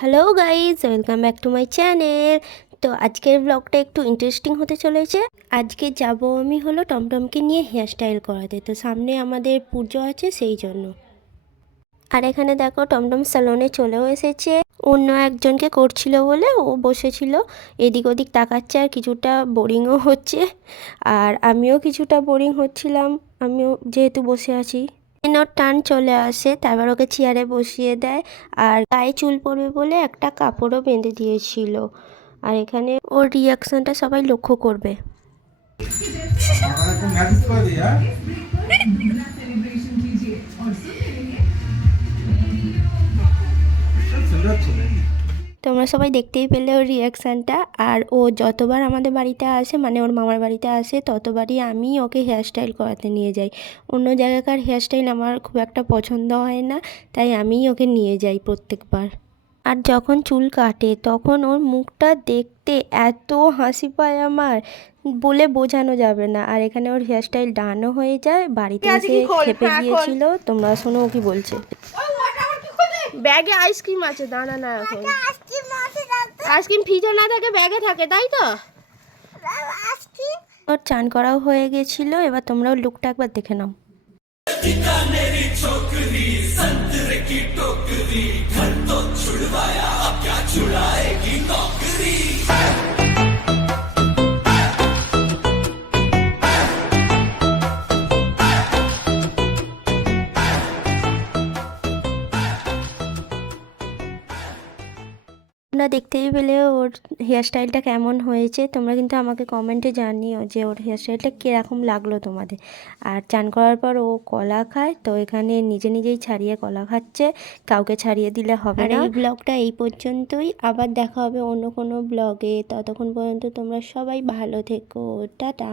Hello guys, welcome back to my channel. তো আজকের ব্লগটা একটু ইন্টারেস্টিং হতে চলেছে। আজকে যাব আমি হলো টমটমকে নিয়ে হেয়ার স্টাইল করাতে। তো সামনে আমাদের পুজো আছে সেই জন্য। আর এখানে দেখো টমটম স্যালনে চলেও এসেছে। অন্য একজনকে করছিল বলে ও বসেছিল, এদিক ওদিক তাকাচ্ছে আর কিছুটা বোরিংও হচ্ছে। আর আমিও কিছুটা বোরিং হচ্ছিলাম, আমিও যেহেতু বসে আছি। ওর টান চলে আসে, তারপর ওকে চেয়ারে বসিয়ে দেয় আর গায়ে চুল পড়বে বলে একটা কাপড়ও বেঁধে দিয়েছিল। আর এখানে ওর রিয়াকশনটা সবাই লক্ষ্য করবে। তোমরা সবাই দেখতেই পেলে ওর রিয়াকশানটা। আর ও যতবার আমাদের বাড়িতে আসে, মানে ওর মামার বাড়িতে আসে, ততবারই আমি ওকে হেয়ারস্টাইল করাতে নিয়ে যাই। অন্য জায়গাকার হেয়ারস্টাইল আমার খুব একটা পছন্দ হয় না, তাই আমিই ওকে নিয়ে যাই প্রত্যেকবার। আর যখন চুল কাটে তখন ওর মুখটা দেখতে এত হাসি পায় আমার, বলে বোঝানো যাবে না। আর এখানে ওর হেয়ারস্টাইল ডানও হয়ে যায়, বাড়িতে এসে খেপে গিয়েছিল। তোমরা শোনো ও কি বলছে। ব্যাগে আইসক্রিম আছে, দাঁড়া না এখন। আইসক্রিম ফ্রিজে না থাকে, ব্যাগে থাকে, তাই তো। ওর চান করাও হয়ে গেছিল, এবার তোমরাও লুকটা একবার দেখে নাও। তোমরা দেখতেই পেলে ওর হেয়ারস্টাইলটা কেমন হয়েছে। তোমরা কিন্তু আমাকে কমেন্টে জানিও যে ওর হেয়ারস্টাইলটা কীরকম লাগলো তোমাদের। আর চান করার পর ও কলা খায়, তো এখানে নিজে নিজেই ছাড়িয়ে কলা খাচ্ছে, কাউকে ছাড়িয়ে দিলে হবে না। এই ব্লগটা এই পর্যন্তই, আবার দেখা হবে অন্য কোনো ব্লগে। ততক্ষণ পর্যন্ত তোমরা সবাই ভালো থেকো, টাটা।